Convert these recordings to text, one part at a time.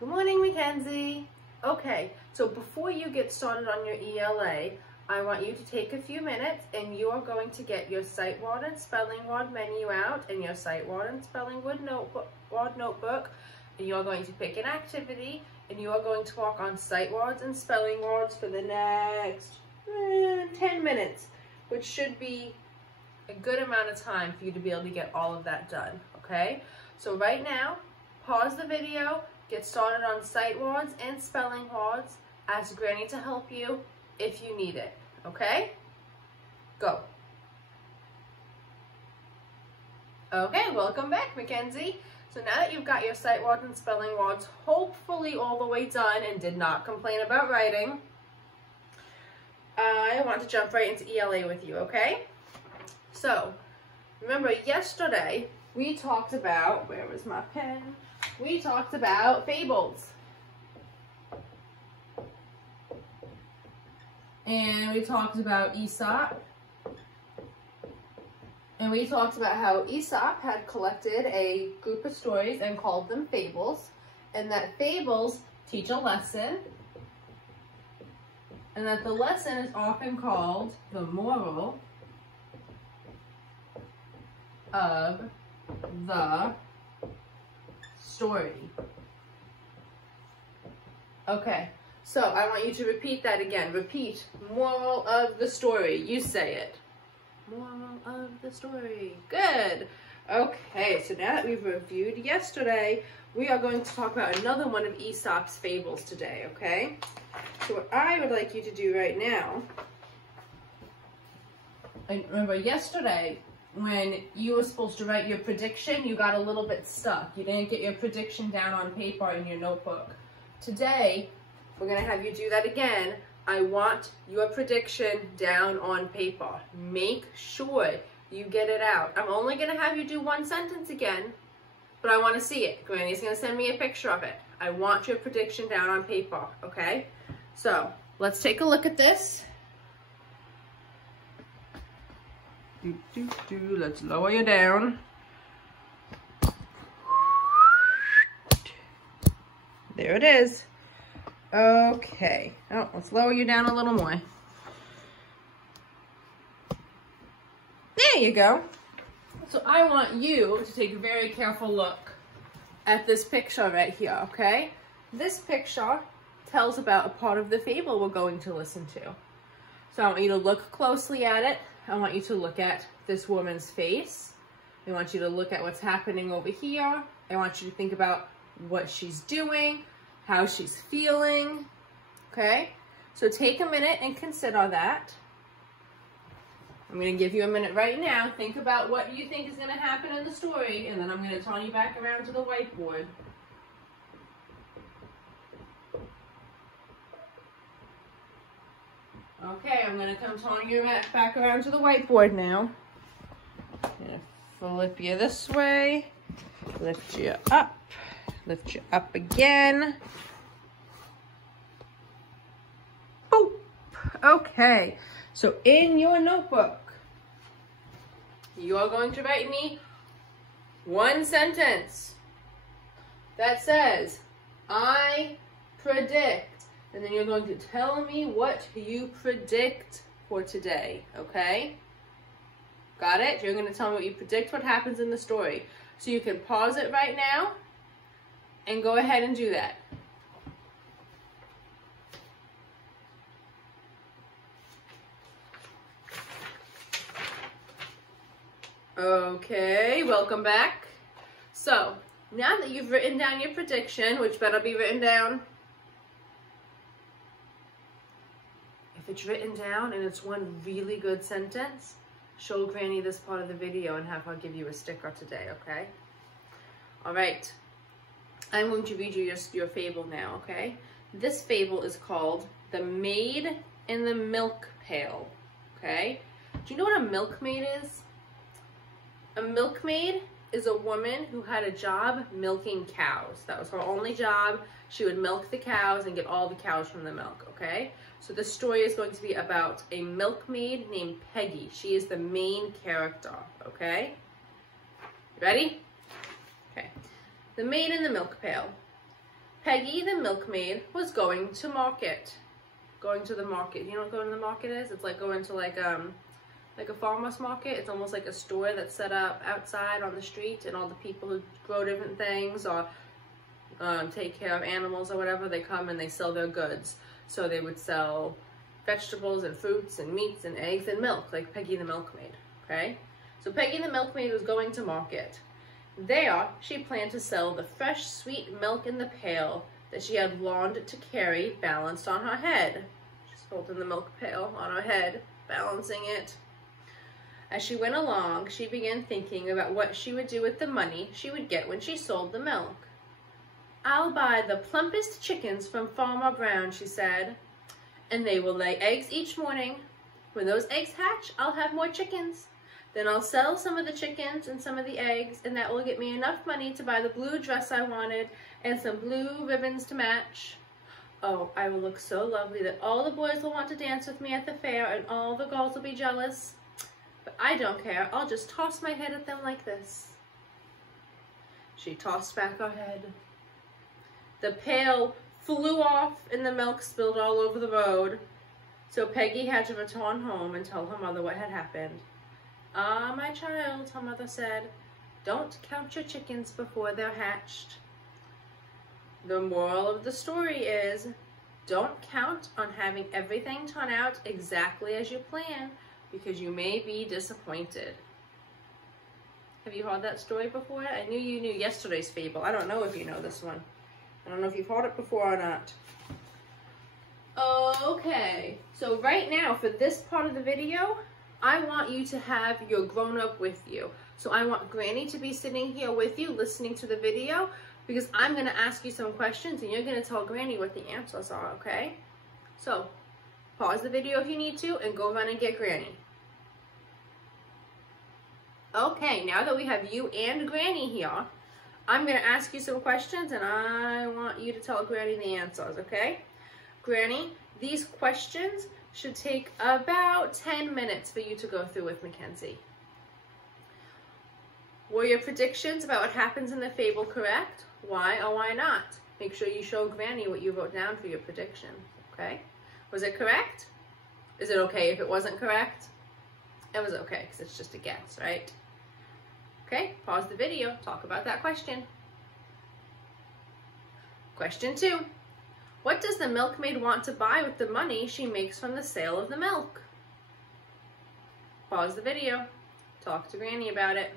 Good morning, Mackenzie. Okay, so before you get started on your ELA, I want you to take a few minutes and you are going to get your Sight Word and Spelling Word menu out and your Sight Word and Spelling Word notebook, and you are going to pick an activity and you are going to work on sight words and spelling words for the next 10 minutes, which should be a good amount of time for you to be able to get all of that done, okay? So right now, pause the video, get started on sight words and spelling words. Ask Granny to help you if you need it, okay? Go. Okay, welcome back, Mackenzie. So now that you've got your sight words and spelling words hopefully all the way done and did not complain about writing, I want to jump right into ELA with you, okay? So, remember yesterday we talked about, where was my pen? We talked about fables. And we talked about Aesop. And we talked about how Aesop had collected a group of stories and called them fables. And that fables teach a lesson. And that the lesson is often called the moral of the story. Okay, so I want you to repeat that again. Repeat, moral of the story. You say it. Moral of the story. Good. Okay, so now that we've reviewed yesterday, we are going to talk about another one of Aesop's fables today, okay? So what I would like you to do right now, and remember yesterday, when you were supposed to write your prediction, you got a little bit stuck. You didn't get your prediction down on paper in your notebook. Today, we're gonna have you do that again. I want your prediction down on paper. Make sure you get it out. I'm only gonna have you do one sentence again, but I wanna see it. Granny's gonna send me a picture of it. I want your prediction down on paper, okay? So, let's take a look at this. Let's lower you down. There it is. Okay. Oh, let's lower you down a little more. There you go. So I want you to take a very careful look at this picture right here, okay? This picture tells about a part of the fable we're going to listen to. So I want you to look closely at it. I want you to look at this woman's face. I want you to look at what's happening over here. I want you to think about what she's doing, how she's feeling, okay? So take a minute and consider that. I'm gonna give you a minute right now. Think about what you think is gonna happen in the story, and then I'm gonna turn you back around to the whiteboard. Okay, I'm gonna come turn you back around to the whiteboard now. I'm gonna flip you this way, lift you up again. Boop. Okay, so in your notebook, you are going to write me one sentence that says, I predict. And then you're going to tell me what you predict for today, okay? Got it? You're going to tell me what you predict what happens in the story. So you can pause it right now and go ahead and do that. Okay, welcome back. So, now that you've written down your prediction, which better be written down, if it's written down and it's one really good sentence, show Granny this part of the video and have her give you a sticker today, okay? All right, I'm going to read you your fable now, okay? This fable is called The Maid in the Milk Pail, okay? Do you know what a milkmaid is? A milkmaid is a woman who had a job milking cows. That was her only job. She would milk the cows and get all the cows from the milk, okay? So the story is going to be about a milkmaid named Peggy. She is the main character, okay? Ready? Okay. The Maid in the Milk Pail. Peggy the milkmaid was going to market. Going to the market. You know what going to the market is? It's like going to like a farmer's market. It's almost like a store that's set up outside on the street, and all the people who grow different things or take care of animals or whatever, they come and they sell their goods. So they would sell vegetables and fruits and meats and eggs and milk, like Peggy the milkmaid, okay? So Peggy the milkmaid was going to market. There, she planned to sell the fresh, sweet milk in the pail that she had longed to carry balanced on her head. She's holding the milk pail on her head, balancing it. As she went along, she began thinking about what she would do with the money she would get when she sold the milk. "I'll buy the plumpest chickens from Farmer Brown," she said, "and they will lay eggs each morning. When those eggs hatch, I'll have more chickens. Then I'll sell some of the chickens and some of the eggs, and that will get me enough money to buy the blue dress I wanted and some blue ribbons to match. Oh, I will look so lovely that all the boys will want to dance with me at the fair and all the girls will be jealous. But I don't care. I'll just toss my head at them like this." She tossed back her head. The pail flew off and the milk spilled all over the road. So Peggy had to return home and tell her mother what had happened. "Ah, my child," her mother said, "don't count your chickens before they're hatched." The moral of the story is, don't count on having everything turn out exactly as you plan, because you may be disappointed. Have you heard that story before? I knew you knew yesterday's fable. I don't know if you know this one. I don't know if you've heard it before or not. Okay, so right now for this part of the video, I want you to have your grown-up with you. So I want Granny to be sitting here with you listening to the video, because I'm going to ask you some questions and you're going to tell Granny what the answers are, okay? So pause the video if you need to and go run and get Granny. Okay, now that we have you and Granny here, I'm going to ask you some questions and I want you to tell Granny the answers, okay? Granny, these questions should take about 10 minutes for you to go through with Mackenzie. Were your predictions about what happens in the fable correct? Why or why not? Make sure you show Granny what you wrote down for your prediction, okay? Was it correct? Is it okay if it wasn't correct? It was okay, because it's just a guess, right? Okay, pause the video, talk about that question. Question 2. What does the milkmaid want to buy with the money she makes from the sale of the milk? Pause the video, talk to Granny about it.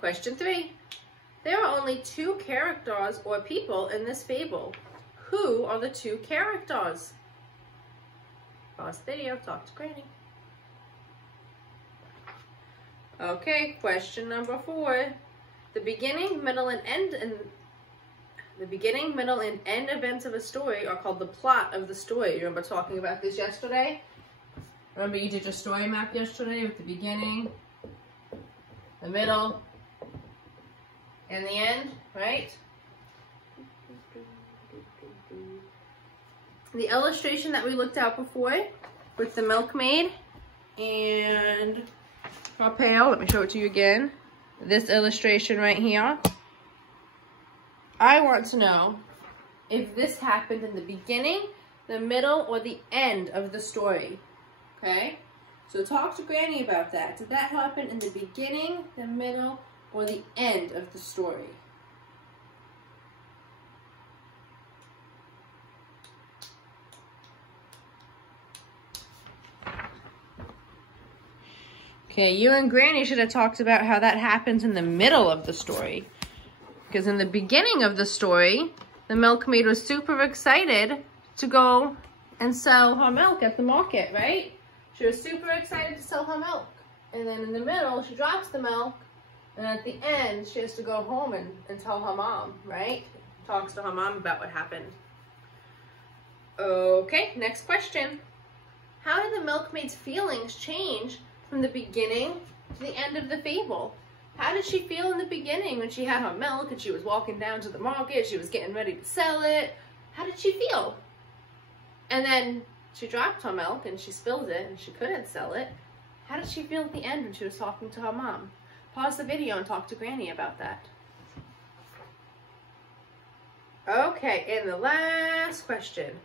Question 3. There are only 2 characters or people in this fable. Who are the 2 characters? Pause the video, talk to Granny. Okay, question number 4. The beginning, middle, and end events of a story are called the plot of the story. You remember talking about this yesterday? Remember you did your story map yesterday with the beginning, the middle, and the end, right? The illustration that we looked at before with the milkmaid and our pail, let me show it to you again. This illustration right here. I want to know if this happened in the beginning, the middle, or the end of the story. Okay? So talk to Granny about that. Did that happen in the beginning, the middle, or the end of the story? Okay, you and Granny should have talked about how that happens in the middle of the story. Because in the beginning of the story, the milkmaid was super excited to go and sell her milk at the market, right? She was super excited to sell her milk. And then in the middle, she drops the milk. And at the end, she has to go home and tell her mom, right? Talks to her mom about what happened. Okay, next question. How did the milkmaid's feelings change from the beginning to the end of the fable? How did she feel in the beginning when she had her milk and she was walking down to the market, she was getting ready to sell it? How did she feel? And then she dropped her milk and she spilled it and she couldn't sell it. How did she feel at the end when she was talking to her mom? Pause the video and talk to Granny about that. Okay, and the last question.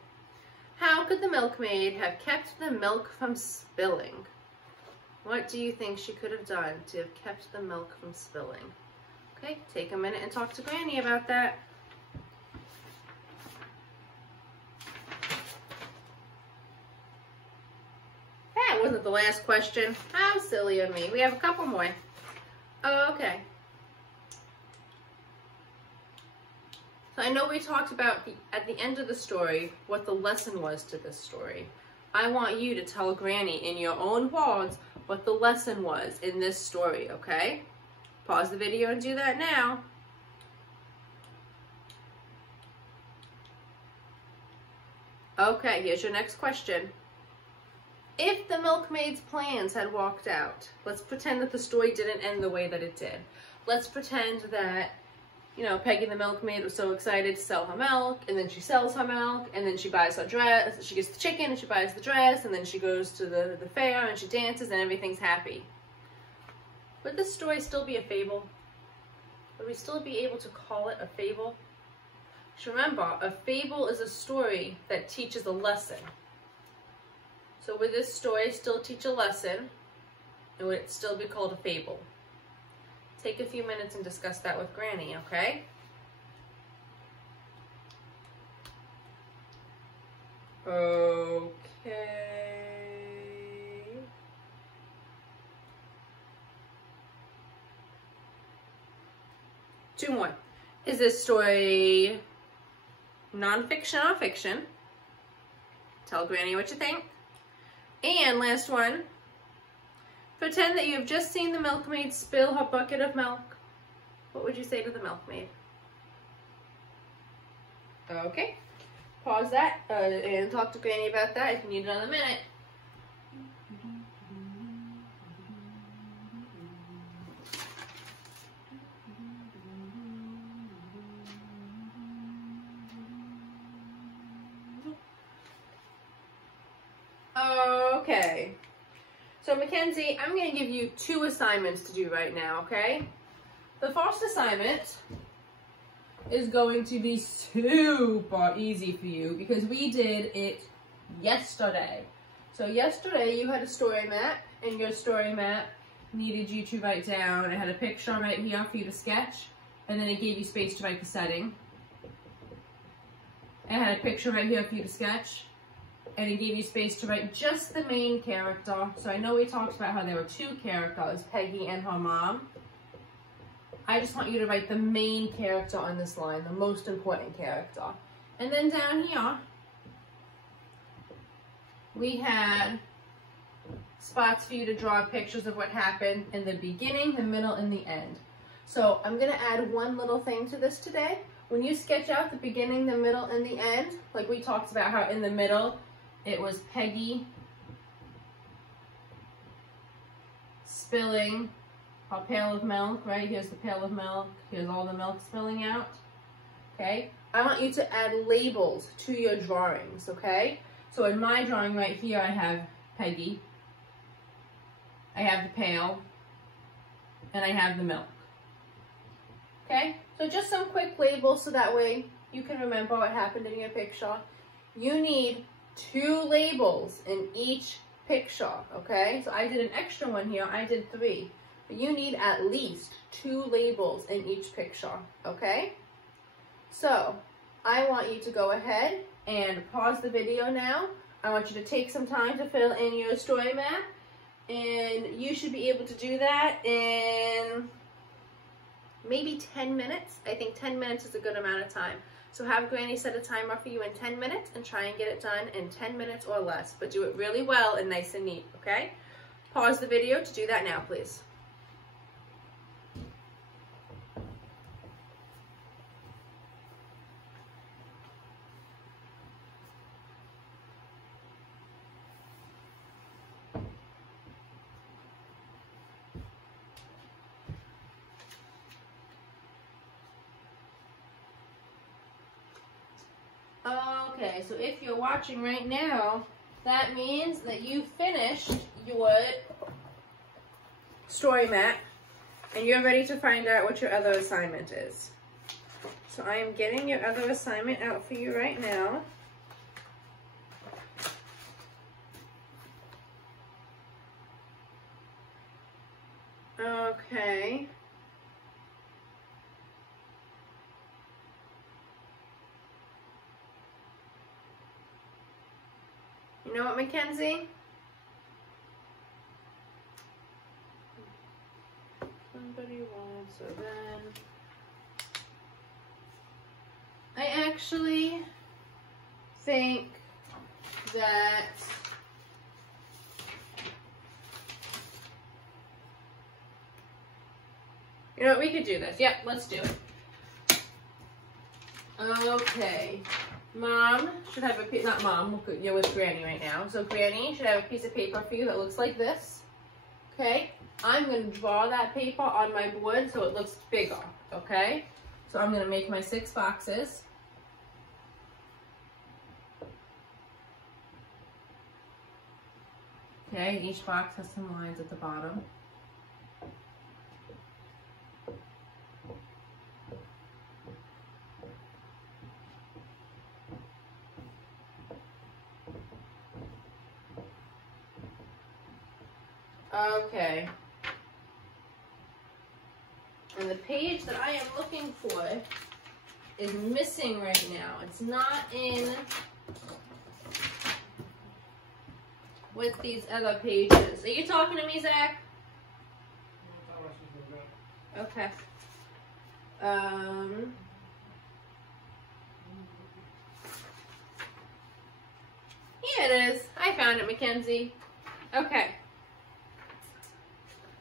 How could the milkmaid have kept the milk from spilling? What do you think she could have done to have kept the milk from spilling? Okay, take a minute and talk to Granny about that. That wasn't the last question. How silly of me. We have a couple more. Okay. So I know we talked about at the end of the story what the lesson was to this story. I want you to tell Granny in your own words what the lesson was in this story, okay? Pause the video and do that now. Okay, here's your next question. If the milkmaid's plans had worked out, let's pretend that the story didn't end the way that it did. Let's pretend that, you know, Peggy the milkmaid was so excited to sell her milk, and then she sells her milk, and then she buys her dress, she gets the chicken, and she buys the dress, and then she goes to the fair, and she dances, and everything's happy. Would this story still be a fable? Would we still be able to call it a fable? Just remember, a fable is a story that teaches a lesson. So would this story still teach a lesson, and would it still be called a fable? Take a few minutes and discuss that with Granny, okay? Okay. Two more. Is this story nonfiction or fiction? Tell Granny what you think. And last one. Pretend that you have just seen the milkmaid spill her bucket of milk. What would you say to the milkmaid? Okay. Pause that and talk to Granny about that if you need another minute. Okay. So Mackenzie, I'm going to give you 2 assignments to do right now, okay? The first assignment is going to be super easy for you because we did it yesterday. So yesterday you had a story map, and your story map needed you to write down, it had a picture right here for you to sketch, and then it gave you space to write the setting. It had a picture right here for you to sketch, and it gave you space to write just the main character. So I know we talked about how there were 2 characters, Peggy and her mom. I just want you to write the main character on this line, the most important character. And then down here, we had spots for you to draw pictures of what happened in the beginning, the middle, and the end. So I'm gonna add one little thing to this today. When you sketch out the beginning, the middle, and the end, like we talked about how in the middle, it was Peggy spilling a pail of milk, right? Here's the pail of milk. Here's all the milk spilling out, okay? I want you to add labels to your drawings, okay? So in my drawing right here, I have Peggy, I have the pail, and I have the milk, okay? So just some quick labels so that way you can remember what happened in your picture. You need 2 labels in each picture, okay? So I did an extra one here, I did 3. But you need at least 2 labels in each picture, okay? So I want you to go ahead and pause the video now. I want you to take some time to fill in your story map, and you should be able to do that in maybe 10 minutes. I think 10 minutes is a good amount of time. So have Granny set a timer for you in 10 minutes and try and get it done in 10 minutes or less, but do it really well and nice and neat, okay? Pause the video to do that now, please. Okay, so if you're watching right now, that means that you finished your story map and you're ready to find out what your other assignment is. So I am getting your other assignment out for you right now. Okay. You know what, Mackenzie? Somebody wants, so then I actually think that you know what, we could do this. Yep, let's do it. Okay. Mom should have a piece, not Mom, you're with Granny right now. So Granny should have a piece of paper for you that looks like this. Okay? I'm going to draw that paper on my board so it looks bigger. Okay? So I'm going to make my 6 boxes. Okay, each box has some lines at the bottom. Okay. And the page that I am looking for is missing right now. It's not in with these other pages. Are you talking to me, Zach? Okay. Here it is. I found it, Mackenzie. Okay.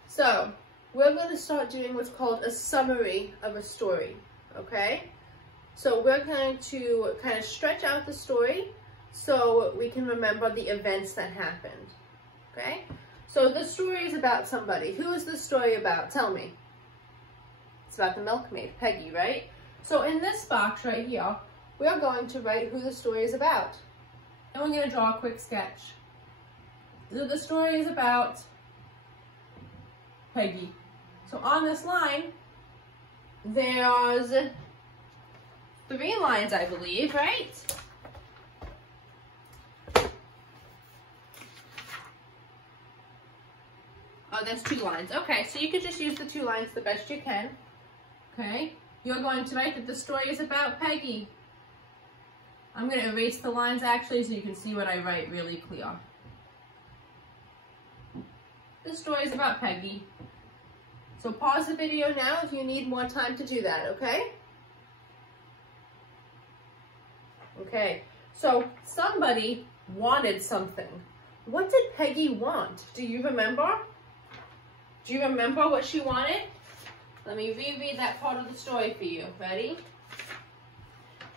So, we're going to start doing what's called a summary of a story, okay? So we're going to kind of stretch out the story so we can remember the events that happened, okay? So the story is about somebody. Who is this story about? Tell me. It's about the milkmaid, Peggy, right? So in this box right here, we're going to write who the story is about. And we're going to draw a quick sketch. So the story is about Peggy. So on this line, there's 3 lines, I believe, right? Oh, there's 2 lines. Okay, so you could just use the 2 lines the best you can. Okay, you're going to write that the story is about Peggy. I'm going to erase the lines actually so you can see what I write really clear. The story is about Peggy. So pause the video now if you need more time to do that, okay? Okay, so somebody wanted something. What did Peggy want? Do you remember? Do you remember what she wanted? Let me reread that part of the story for you. Ready?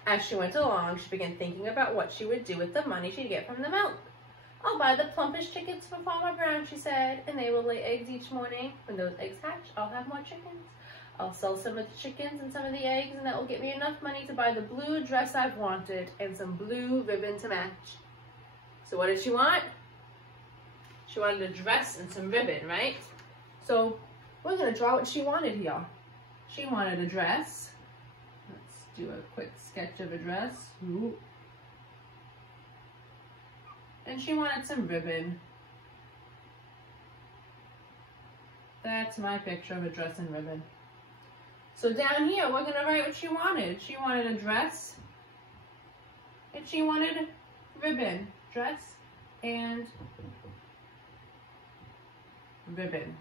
As she went along, she began thinking about what she would do with the money she'd get from the milk. I'll buy the plumpest chickens from Farmer Brown, she said, and they will lay eggs each morning. When those eggs hatch, I'll have more chickens. I'll sell some of the chickens and some of the eggs, and that will get me enough money to buy the blue dress I've wanted and some blue ribbon to match. So what did she want? She wanted a dress and some ribbon, right? So we're going to draw what she wanted here. She wanted a dress. Let's do a quick sketch of a dress. Ooh. And she wanted some ribbon. That's my picture of a dress and ribbon. So down here, we're going to write what she wanted. She wanted a dress. And she wanted ribbon. Dress and ribbon.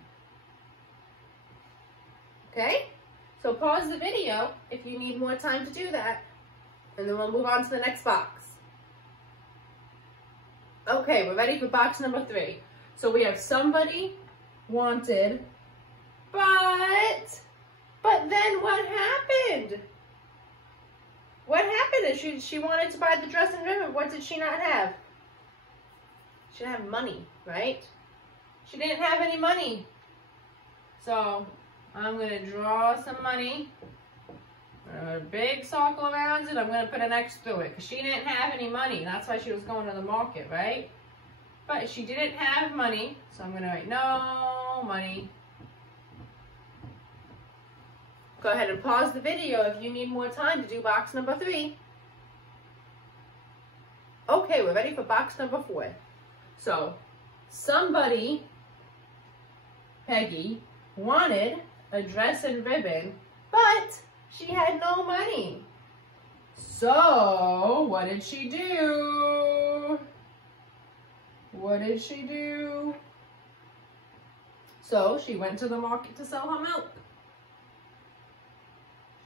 Okay? So pause the video if you need more time to do that. And then we'll move on to the next box. Okay, we're ready for box number 3. So we have somebody wanted, but then what happened? What happened is she wanted to buy the dress and ribbon. What did she not have? She didn't have money, right? She didn't have any money. So I'm going to draw some money. A big circle around it. I'm going to put an X through it because she didn't have any money. That's why she was going to the market, right? But she didn't have money, so I'm going to write no money. Go ahead and pause the video if you need more time to do box number 3. Okay, we're ready for box number 4. So, somebody, Peggy, wanted a dress and ribbon, but she had no money. So, what did she do? What did she do? So, she went to the market to sell her milk.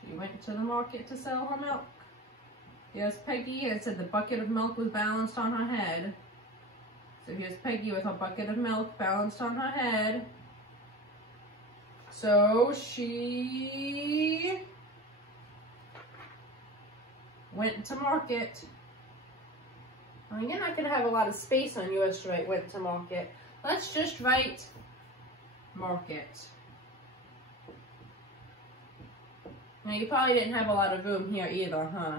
She went to the market to sell her milk. Here's Peggy. It said the bucket of milk was balanced on her head. So here's Peggy with her bucket of milk balanced on her head. So she went to market. I mean, you're not going to have a lot of space on yours to write went to market. Let's just write market. Now, you probably didn't have a lot of room here either, huh?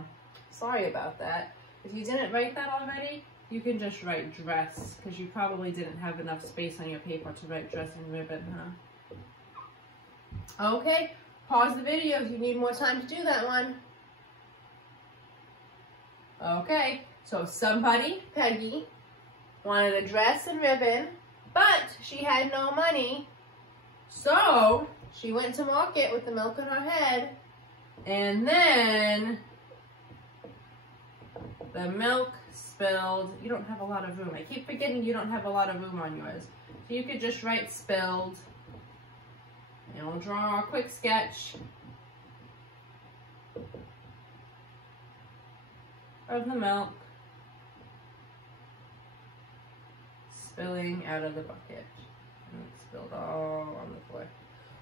Sorry about that. If you didn't write that already, you can just write dress, because you probably didn't have enough space on your paper to write dress and ribbon, huh? Okay, pause the video if you need more time to do that one. Okay, so somebody, Peggy, wanted a dress and ribbon, but she had no money. So she went to market with the milk in her head, and then the milk spilled. You don't have a lot of room. I keep forgetting you don't have a lot of room on yours. So you could just write spilled. And we'll draw a quick sketch of the milk spilling out of the bucket. And it spilled all on the floor.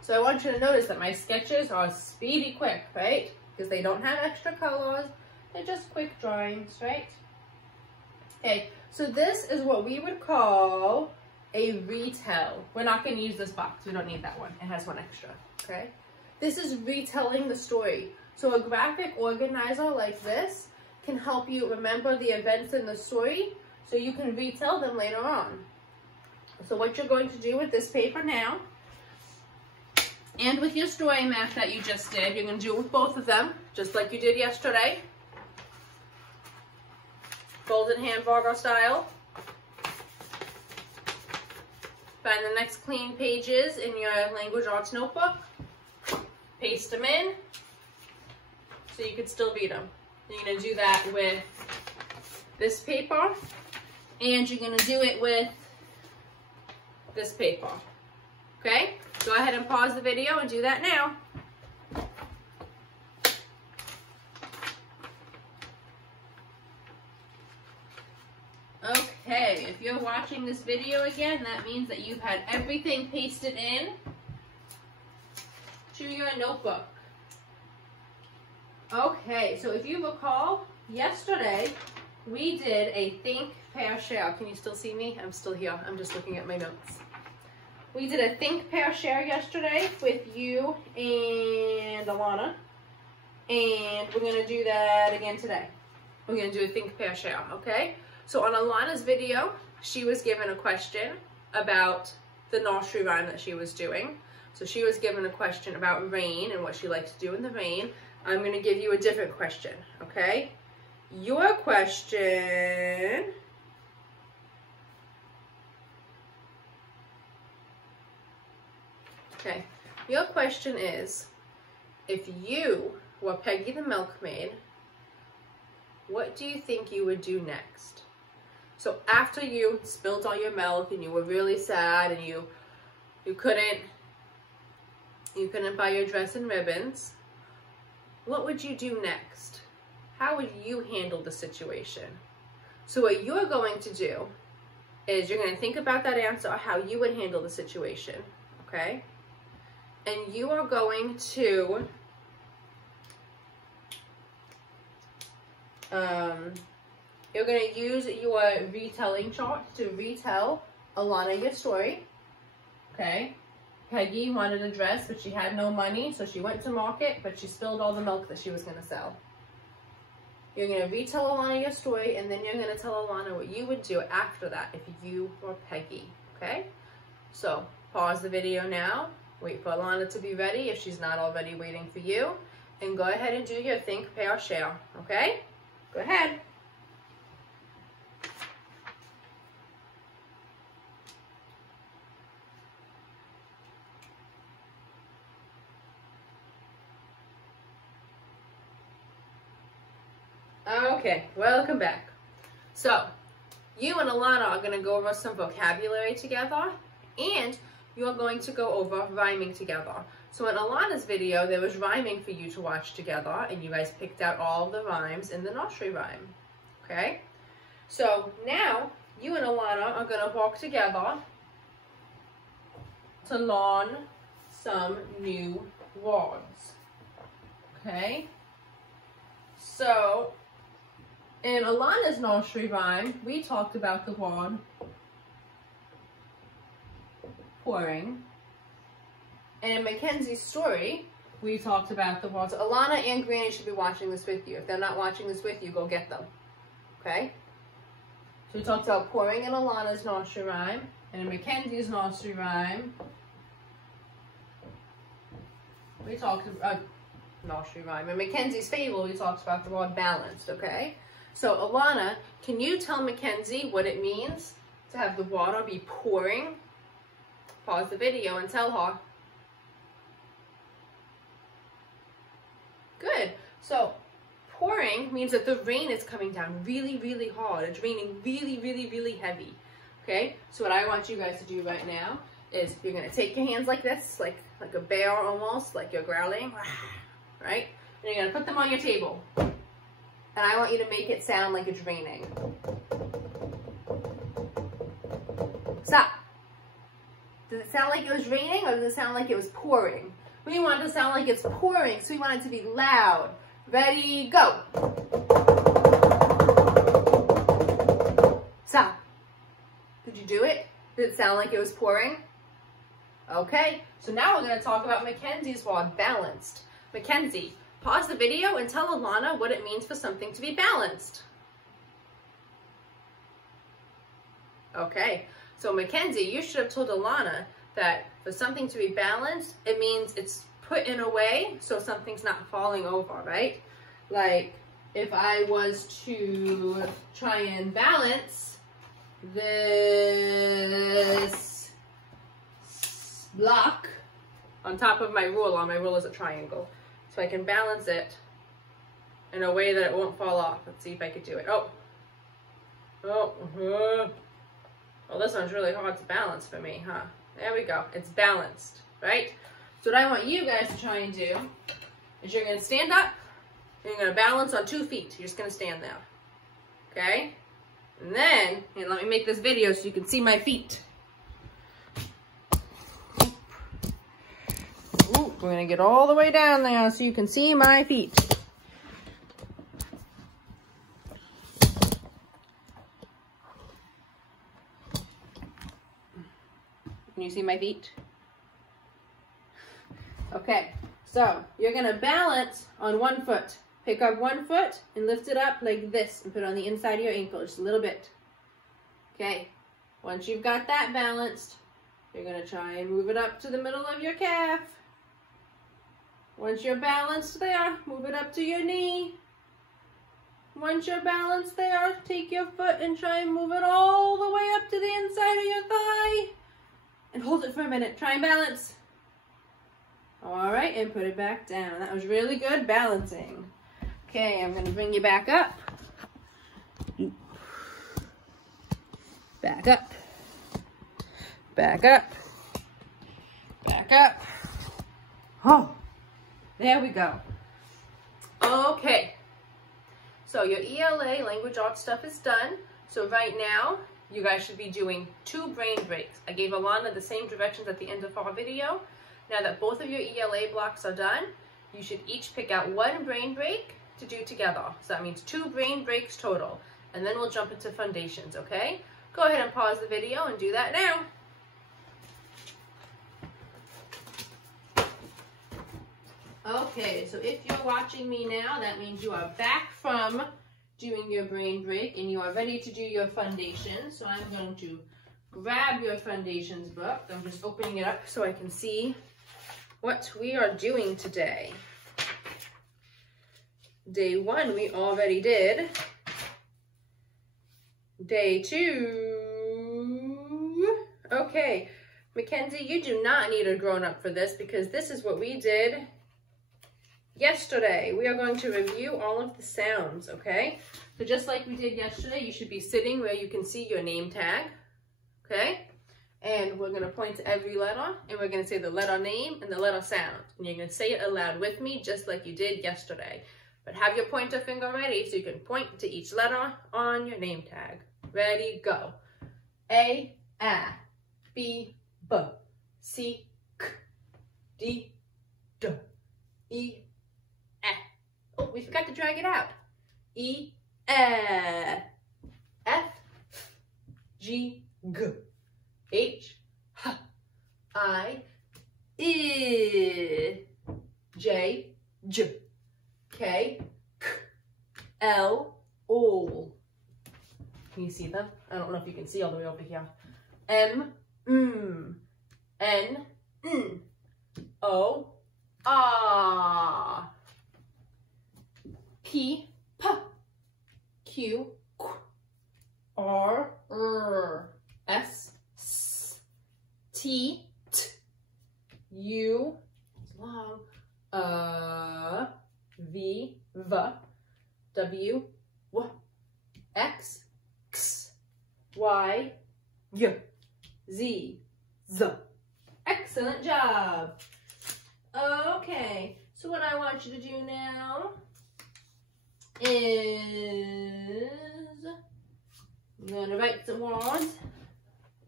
So I want you to notice that my sketches are speedy quick, right? Because they don't have extra colors. They're just quick drawings, right? Okay, so this is what we would call a retell. We're not going to use this box. We don't need that one. It has one extra, okay? This is retelling the story. So a graphic organizer like this can help you remember the events in the story so you can retell them later on. So what you're going to do with this paper now, and with your story map that you just did, you're going to do it with both of them, just like you did yesterday. Golden hamburger style. Find the next clean pages in your language arts notebook. Paste them in so you can still read them. You're going to do that with this paper, and you're going to do it with this paper. Okay? Go ahead and pause the video and do that now. Okay, if you're watching this video again, that means that you've had everything pasted in to your notebook. Okay, so if you recall, yesterday we did a think, pair, share. Can you still see me? I'm still here. I'm just looking at my notes. We did a think, pair, share yesterday with you and Alana. And we're going to do that again today. We're going to do a think, pair, share, okay? So on Alana's video, she was given a question about the nursery rhyme that she was doing. So she was given a question about rain and what she likes to do in the rain. I'm going to give you a different question, okay? Your question is, if you were Peggy the milkmaid, what do you think you would do next? So after you spilled all your milk and you were really sad and you couldn't buy your dress and ribbons, what would you do next? How would you handle the situation? So what you're going to do is you're going to think about that answer, how you would handle the situation, okay? And you are going to you're going to use your retelling chart to retell Alana your story, okay? Peggy wanted a dress, but she had no money, so she went to market, but she spilled all the milk that she was going to sell. You're going to retell Alana your story, and then you're going to tell Alana what you would do after that if you were Peggy, okay? So, pause the video now, Wait for Alana to be ready if she's not already waiting for you. And go ahead and do your think, pair, share, okay? Go ahead. Okay, welcome back. So, you and Alana are going to go over some vocabulary together, and you're going to go over rhyming together. So in Alana's video, there was rhyming for you to watch together, and you guys picked out all of the rhymes in the nursery rhyme, okay? So now, you and Alana are going to walk together to learn some new words, okay? So, in Alana's nursery rhyme, we talked about the word pouring. And in Mackenzie's story, we talked about the words. Alana and Granny should be watching this with you. If they're not watching this with you, go get them. Okay? So we talked about pouring in Alana's nursery rhyme. And in Mackenzie's nursery rhyme, we talked about nursery rhyme. In Mackenzie's fable, we talked about the word balanced. Okay? So Alana, can you tell Mackenzie what it means to have the water be pouring? Pause the video and tell her. Good. So pouring means that the rain is coming down really, really hard. It's raining really, really, really heavy. Okay? So what I want you guys to do right now is you're going to take your hands like this, like a bear almost, like you're growling, right? And you're going to put them on your table. And I want you to make it sound like it's raining. Stop. Does it sound like it was raining, or does it sound like it was pouring? We want it to sound like it's pouring, so we want it to be loud. Ready, go. Stop. Did you do it? Did it sound like it was pouring? Okay, so now we're going to talk about Mackenzie's word, balanced. Mackenzie, pause the video and tell Alana what it means for something to be balanced. Okay, so Mackenzie, you should have told Alana that for something to be balanced, it means it's put in a way so something's not falling over, right? Like, if I was to try and balance this block on top of my ruler. My ruler is a triangle. So I can balance it in a way that it won't fall off. Let's see if I could do it. Oh, well, this one's really hard to balance for me, huh? There we go. It's balanced, right? So what I want you guys to try and do is you're going to stand up and you're going to balance on 2 feet. You're just going to stand there, okay? And then, and let me make this video so you can see my feet. Ooh, we're going to get all the way down there so you can see my feet. Can you see my feet? Okay, so you're going to balance on 1 foot. Pick up 1 foot and lift it up like this and put it on the inside of your ankle just a little bit. Okay, once you've got that balanced, you're going to try and move it up to the middle of your calf. Once you're balanced there, move it up to your knee. Once you're balanced there, take your foot and try and move it all the way up to the inside of your thigh. And hold it for a minute. Try and balance. All right, and put it back down. That was really good balancing. Okay, I'm going to bring you back up. Back up. Back up. Back up. Oh, there we go. Okay. So your ELA language arts stuff is done. So right now, you guys should be doing 2 brain breaks. I gave Alana the same directions at the end of our video. Now that both of your ELA blocks are done, you should each pick out 1 brain break to do together. So that means 2 brain breaks total. And then we'll jump into foundations, okay? Go ahead and pause the video and do that now. Okay, so if you're watching me now, that means you are back from doing your brain break and you are ready to do your foundation. So I'm going to grab your foundations book. I'm just opening it up so I can see what we are doing today. Day 1 we already did. Day 2. Okay, McKenzie, you do not need a grown-up for this because this is what we did yesterday. We are going to review all of the sounds, okay? So just like we did yesterday, you should be sitting where you can see your name tag, okay? And we're gonna point to every letter and we're gonna say the letter name and the letter sound. And you're gonna say it aloud with me just like you did yesterday. But have your pointer finger ready so you can point to each letter on your name tag. Ready, go. A, B, B, C, K, D, D, E, F. Oh, we forgot to drag it out. E, F, G, G, H, H, I, J, J, K, K, L, O. Can you see them? I don't know if you can see all the way over here. M, N, O, P, P, Q, Q, R, S, T, T, U, it's long, V, V, W, W, X, X, Y, Y, Z, Z. Excellent job. Okay, so what I want you to do now is I'm going to write some words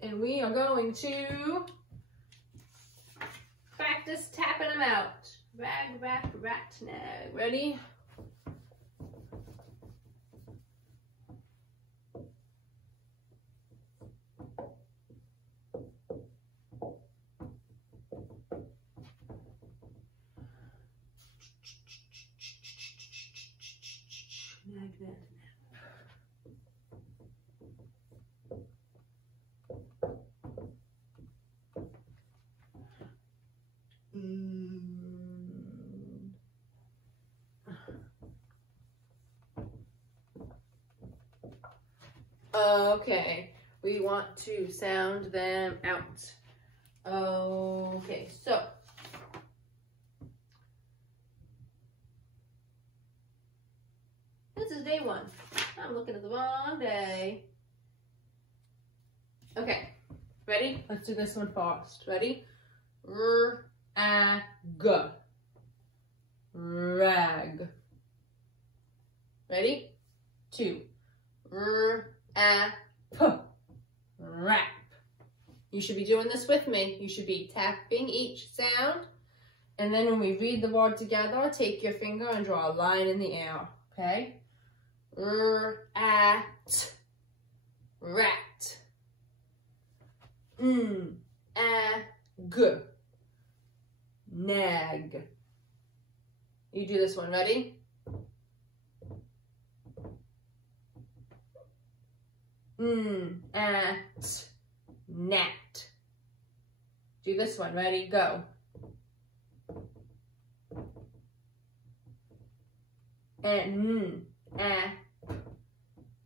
and we are going to practice tapping them out. Rag, rat, rat, nag. Ready? Nag, nag, nag. Okay, we want to sound them out. Okay, so this is day 1. I'm looking at the wrong day. Okay, ready? Let's do this one first. Ready? R-A-G. Rag. Ready? 2. R-A-P. Rap. You should be doing this with me. You should be tapping each sound. And then when we read the word together, take your finger and draw a line in the air. Okay? R-A-T. Rat. N-A-G. Nag. You do this one. Ready? At, nat. Do this one. Ready? Go.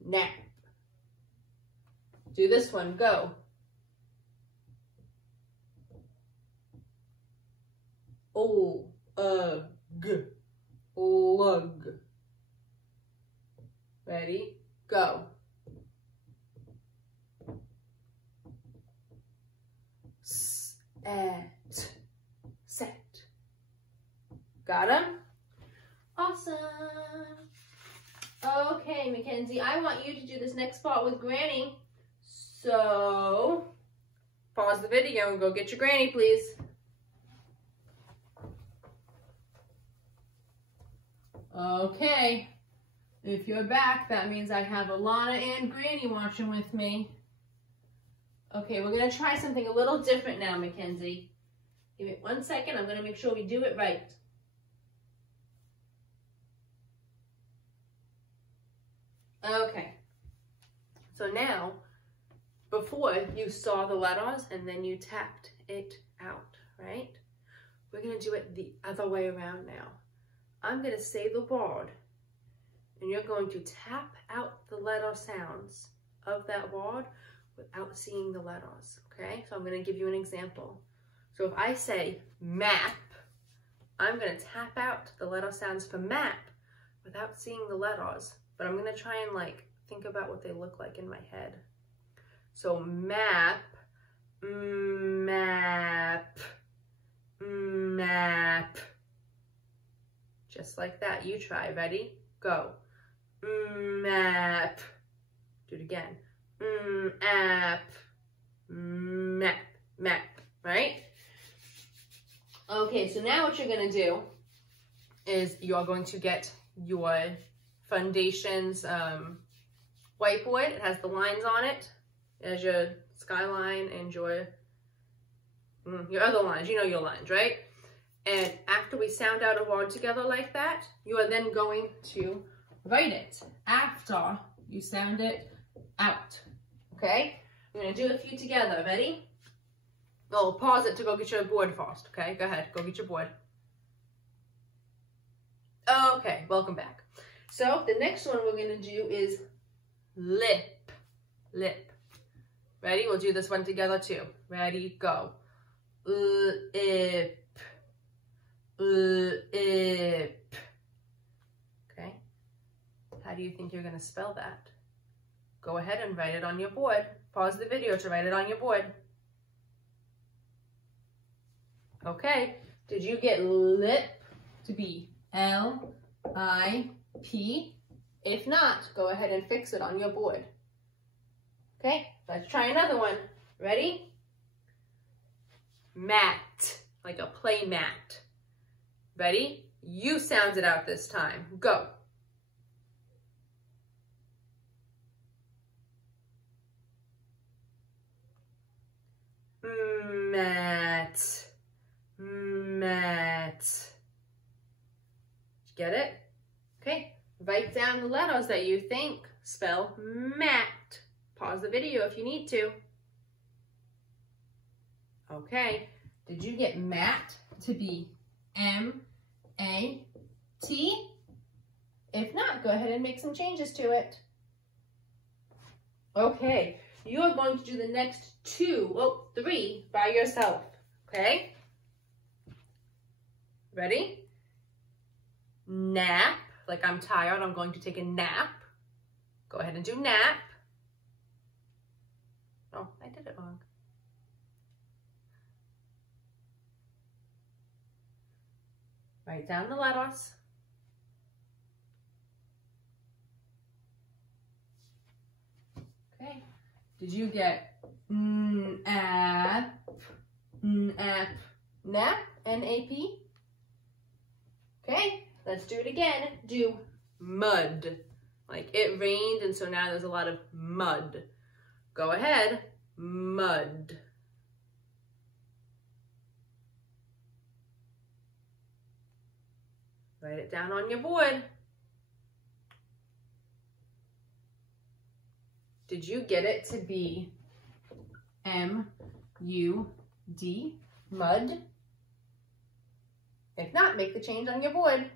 Nap. Do this one. Go. O-G. Lug. Ready? Go. Set. Got him? Awesome. Okay, Mackenzie, I want you to do this next part with Granny. So, pause the video and go get your Granny, please. Okay. If you're back, that means I have Alana and Granny watching with me. Okay, we're going to try something a little different now, Mackenzie. Give it 1 second. I'm going to make sure we do it right. Okay. So now, before you saw the letters and then you tapped it out, right? we're gonna do it the other way around now. I'm gonna say the word, and you're going to tap out the letter sounds of that word without seeing the letters, okay? So I'm gonna give you an example. So if I say map, I'm gonna tap out the letter sounds for map without seeing the letters, but I'm gonna try and like think about what they look like in my head. So map, map, map. Just like that. You try. Ready? Go. Map. Do it again. Map. Map. Map. Right? Okay, so now what you're going to do is you're going to get your Foundations whiteboard. It has the lines on it as your skyline and your other lines. You know your lines, right? And after we sound out a word together like that, you are then going to write it after you sound it out, okay? We're gonna do a few together, ready? Oh, pause it to go get your board first, okay? Go ahead, go get your board. Okay, welcome back. So the next one we're gonna do is lip, lip. Ready? We'll do this one together too. Ready, go. Lip. Lip. Okay. How do you think you're going to spell that? Go ahead and write it on your board. Pause the video to write it on your board. Okay. Did you get lip to be L-I-P? If not, go ahead and fix it on your board. Okay. Let's try another one. Ready? Mat. Like a play mat. Ready? You sound it out this time. Go. Mat. Mat. Did you get it? Okay. Write down the letters that you think spell mat. Pause the video if you need to. Okay. Did you get mat to be M-A-T? If not, go ahead and make some changes to it. Okay, you are going to do the next three by yourself, okay? Ready? Nap, like I'm tired, I'm going to take a nap. Go ahead and do nap. Oh, I did it wrong. Write down the letters. Okay. Did you get nap, nap, nap, N-A-P? Okay, let's do it again. Do mud. Like it rained and so now there's a lot of mud. Go ahead, mud. Write it down on your board. Did you get it to be M-U-D, mud? If not, make the change on your board.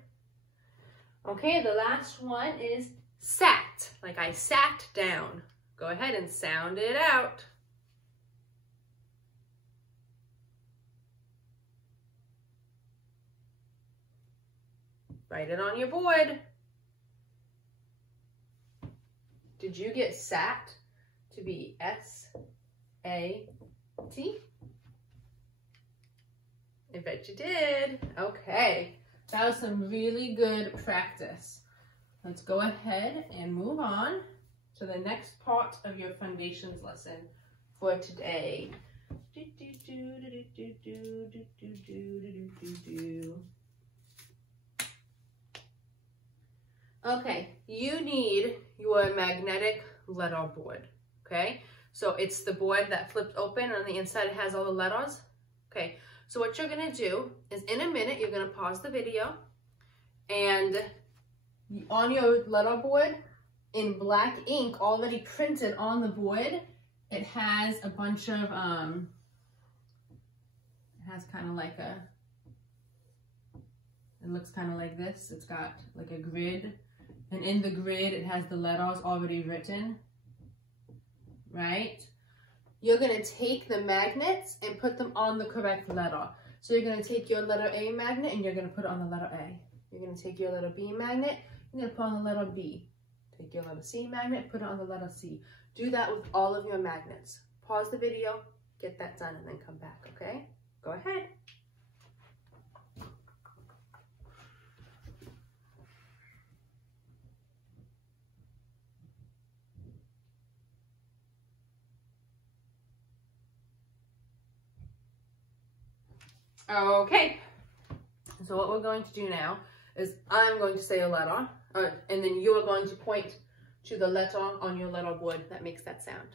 Okay, the last one is sat, like I sat down. Go ahead and sound it out. Write it on your board. Did you get sat to be S-A-T? I bet you did. Okay, that was some really good practice. Let's go ahead and move on to the next part of your Foundations lesson for today. Okay, you need your magnetic letter board, okay? So it's the board that flipped open and on the inside it has all the letters. Okay, so what you're gonna do is in a minute, you're gonna pause the video and on your letter board in black ink already printed on the board, it has a bunch of, it has kind of like a It looks kind of like this. It's got like a grid, and in the grid it has the letters already written, right? You're gonna take the magnets and put them on the correct letter. So you're gonna take your letter A magnet and you're gonna put it on the letter A. You're gonna take your letter B magnet, you're gonna put it on the letter B. Take your letter C magnet, put it on the letter C. Do that with all of your magnets. Pause the video, get that done, and then come back, okay? Go ahead. Okay, so what we're going to do now is I'm going to say a letter, and then you're going to point to the letter on your letter board that makes that sound.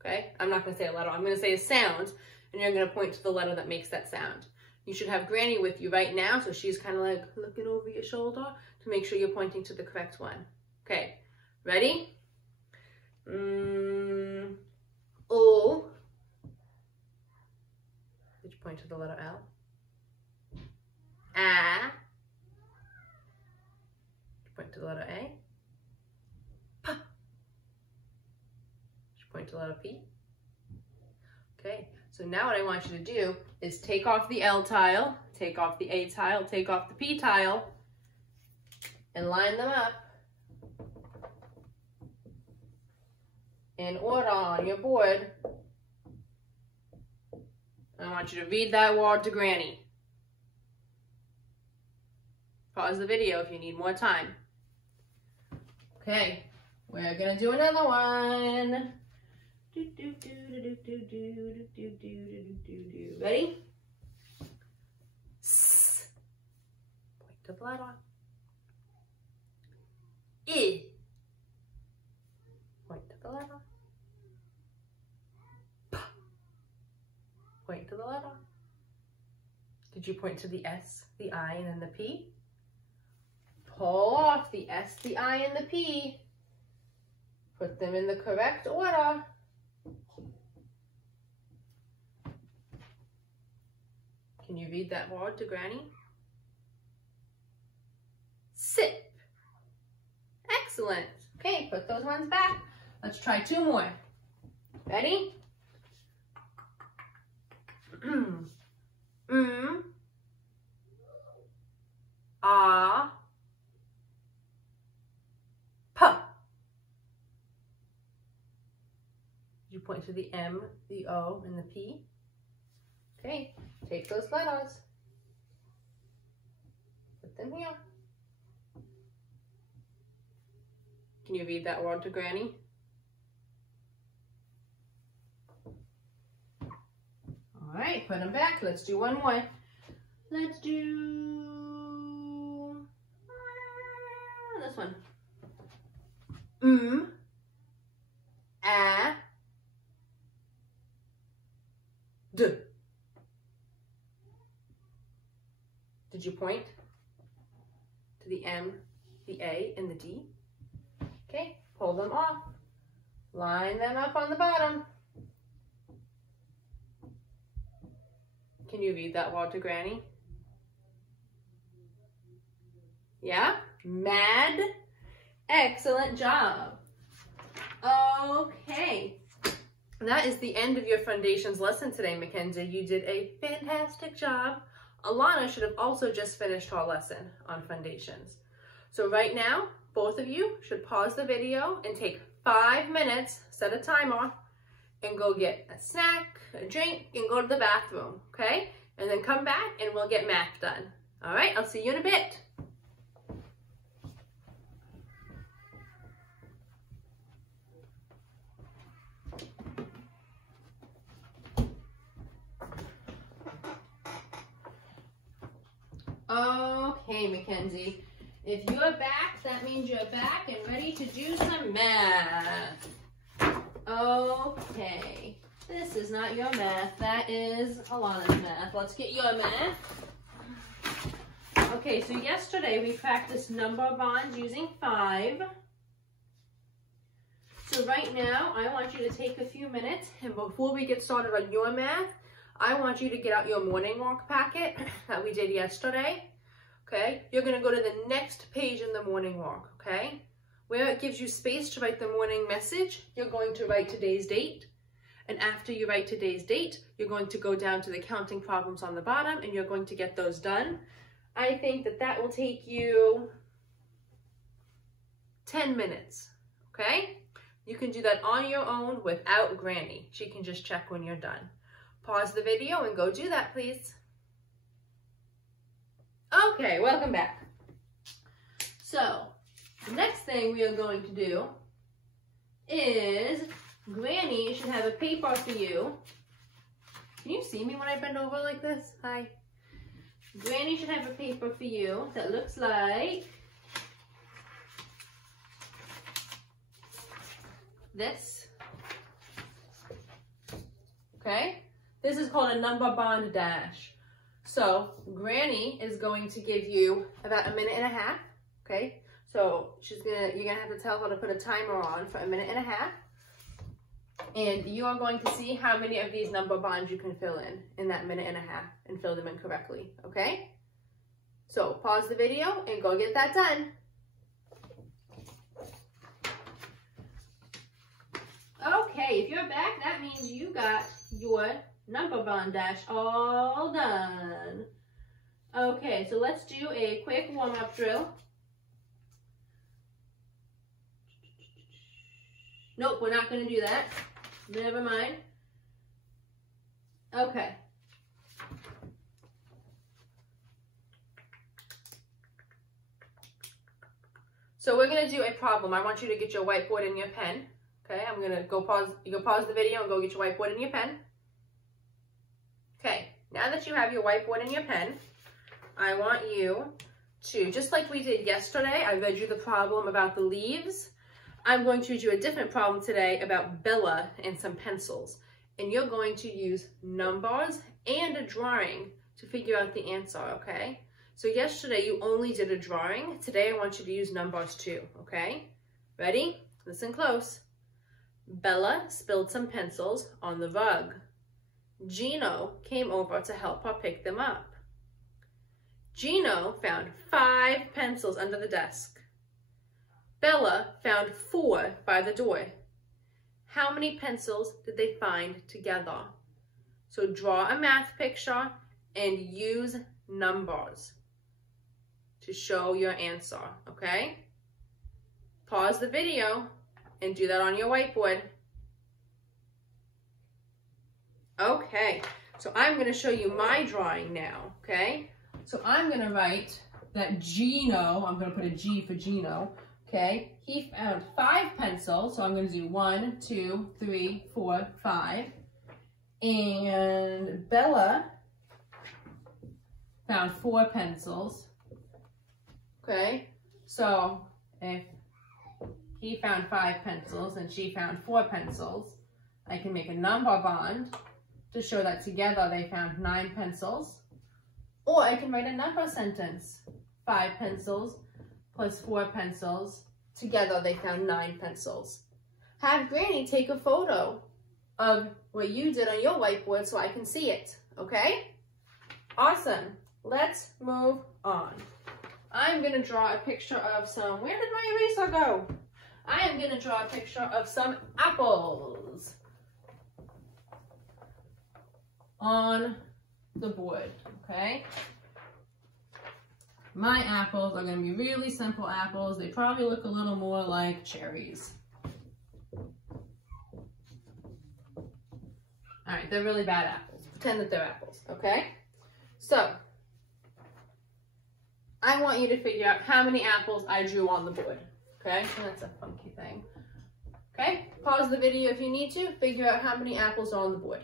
Okay, I'm not going to say a letter, I'm going to say a sound, and you're going to point to the letter that makes that sound. You should have Granny with you right now, so she's kind of like looking over your shoulder to make sure you're pointing to the correct one. Okay, ready? O. Did you point to the letter L? A. Point to the letter A. P. Point to the letter P. Okay, so now what I want you to do is take off the L tile, take off the A tile, take off the P tile, and line them up in order on your board. I want you to read that word to Granny. Pause the video if you need more time. Okay, we're gonna do another one. Ready? S. Point to the letter. I. Point to the letter. P. Point to the letter. Did you point to the S, the I, and then the P? Pull off the S, the I, and the P. Put them in the correct order. Can you read that word to Granny? Sip. Excellent. Okay, put those ones back. Let's try two more. Ready? Ah. You point to the M, the O, and the P. Okay, take those letters. Put them here. Can you read that word to Granny? All right, put them back. Let's do one more. Let's do this one. A. D. Did you point to the M, the A, and the D? Okay, pull them off. Line them up on the bottom. Can you read that word to Granny? Yeah? Mad? Excellent job. Okay. That is the end of your foundations lesson today, MCenjZes. You did a fantastic job. Alana should have also just finished her lesson on foundations. So right now, both of you should pause the video and take 5 minutes, set a timer, and go get a snack, a drink, and go to the bathroom, okay? And then come back and we'll get math done. All right, I'll see you in a bit. Okay, MCenjZes, if you're back, that means you're back and ready to do some math. Okay, this is not your math, that is Alana's math. Let's get your math. Okay, so yesterday we practiced number bonds using 5. So right now, I want you to take a few minutes, and before we get started on your math, I want you to get out your morning walk packet that we did yesterday. Okay, okay, you're going to go to the next page in the morning walk, okay? Where it gives you space to write the morning message, you're going to write today's date. And after you write today's date, you're going to go down to the counting problems on the bottom and you're going to get those done. I think that that will take you 10 minutes, okay? You can do that on your own without Granny. She can just check when you're done. Pause the video and go do that, please. Okay, welcome back. So, the next thing we are going to do is Granny should have a paper for you. Can you see me when I bend over like this? Hi. Granny should have a paper for you that looks like this. Okay? This is called a number bond dash. So Granny is going to give you about 1.5 minutes, okay? So you're gonna have to tell her to put a timer on for 1.5 minutes. And you are going to see how many of these number bonds you can fill in that 1.5 minutes and fill them in correctly, okay? So pause the video and go get that done. Okay, if you're back, that means you got your number bond dash all done. Okay, so let's do a quick warm-up drill. Nope, we're not going to do that. Never mind. Okay. So we're going to do a problem. I want you to get your whiteboard and your pen. Okay, I'm going to go pause. You go pause the video and go get your whiteboard and your pen. Okay, now that you have your whiteboard and your pen, I want you to, just like we did yesterday, I read you the problem about the leaves. I'm going to read you a different problem today about Bella and some pencils. And you're going to use numbers and a drawing to figure out the answer, okay? So yesterday you only did a drawing. Today I want you to use numbers too, okay? Ready? Listen close. Bella spilled some pencils on the rug. Gino came over to help her pick them up. Gino found 5 pencils under the desk. Bella found 4 by the door. How many pencils did they find together? So draw a math picture and use numbers to show your answer, okay? Pause the video and do that on your whiteboard. Okay, so I'm going to show you my drawing now, okay? So I'm going to write that Gino, I'm going to put a G for Gino, okay? He found 5 pencils, so I'm going to do 1, 2, 3, 4, 5. And Bella found 4 pencils, okay? So if he found 5 pencils and she found 4 pencils, I can make a number bond to show that together they found 9 pencils. Or I can write a number sentence. 5 pencils plus 4 pencils. Together they found 9 pencils. Have Granny take a photo of what you did on your whiteboard so I can see it, okay? Awesome. Let's move on. I'm going to draw a picture of some, where did my eraser go? I am going to draw a picture of some apples on the board, okay? My apples are going to be really simple apples. They probably look a little more like cherries. All right, they're really bad apples. Pretend that they're apples, okay? So, I want you to figure out how many apples I drew on the board, okay? So that's a funky thing. Okay, pause the video if you need to. Figure out how many apples are on the board.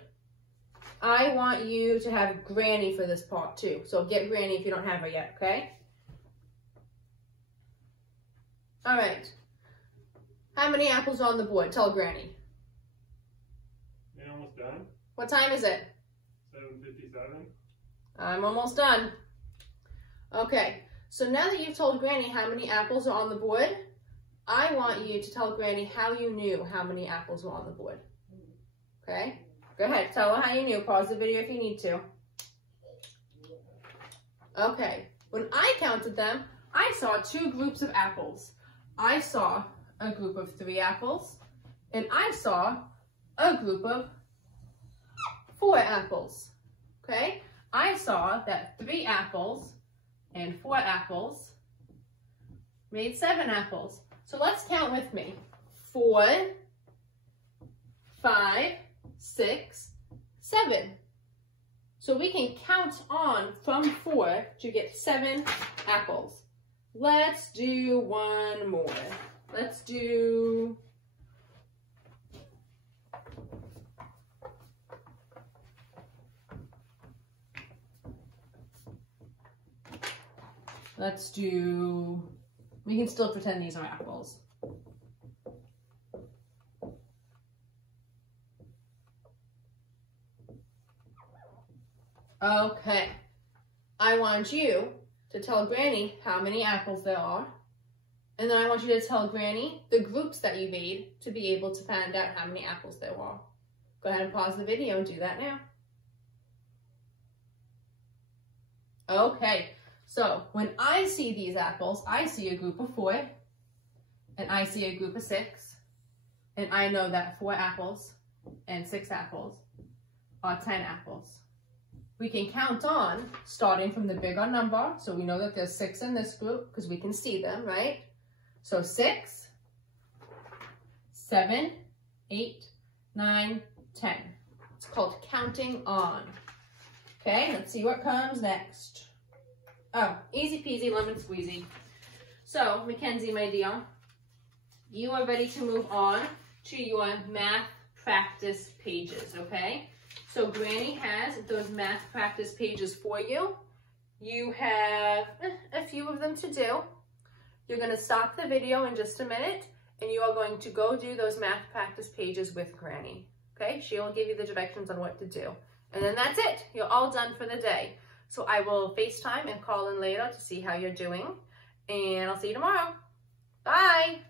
I want you to have Granny for this part too. So get Granny if you don't have her yet, okay? All right. How many apples are on the board? Tell Granny. You're almost done? What time is it? 7:57. I'm almost done. Okay, so now that you've told Granny how many apples are on the board, I want you to tell Granny how you knew how many apples were on the board. Okay? Go ahead, tell her how you knew. Pause the video if you need to. Okay, When I counted them, I saw 2 groups of apples. I saw a group of 3 apples, and I saw a group of 4 apples, okay? I saw that 3 apples and 4 apples made 7 apples. So let's count with me. 4, 5, 6, 7. So we can count on from 4 to get 7 apples. Let's do one more. Let's do we can still pretend these are apples. Okay, I want you to tell Granny how many apples there are, and then I want you to tell Granny the groups that you made to be able to find out how many apples there are. Go ahead and pause the video and do that now. Okay, so when I see these apples, I see a group of 4, and I see a group of 6, and I know that 4 apples and 6 apples are 10 apples. We can count on starting from the bigger number, so we know that there's 6 in this group because we can see them, right? So 6, 7, 8, 9, 10. It's called counting on. Okay, let's see what comes next. Oh, easy peasy, lemon squeezy. So, MCenjZes, my dear, you are ready to move on to your math practice pages, okay? So Granny has those math practice pages for you. You have a few of them to do. You're going to stop the video in just a minute, and you are going to go do those math practice pages with Granny. Okay, she will give you the directions on what to do. And then that's it. You're all done for the day. So I will FaceTime and call in later to see how you're doing. And I'll see you tomorrow. Bye.